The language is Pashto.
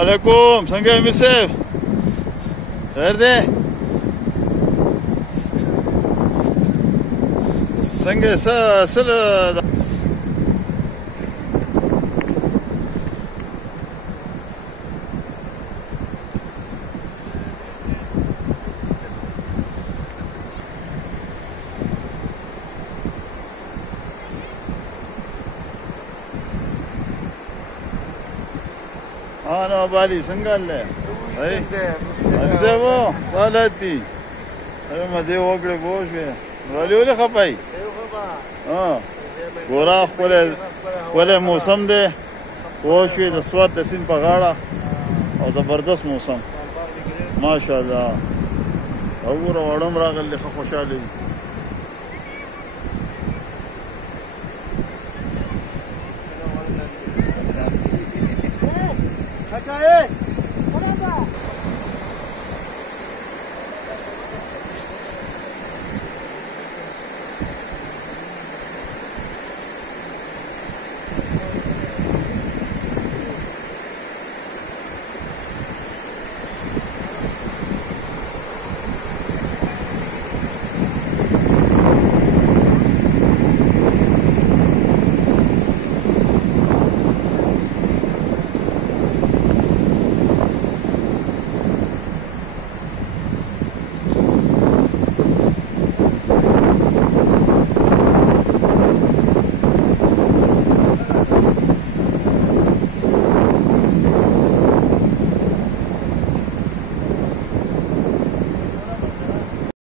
علیکم. څنګه امیر صاحب؟ خیر دی؟ څنګه څه انا بالي څنګه له هي انځو صالحتي ما دې وګړه بوښه ولې ولې خپای ها ګورا خپل موسم دی وښه د سواد د سین په غاړه او زبردست موسم ماشاءالله. وګوره وړم راغلی خوشاله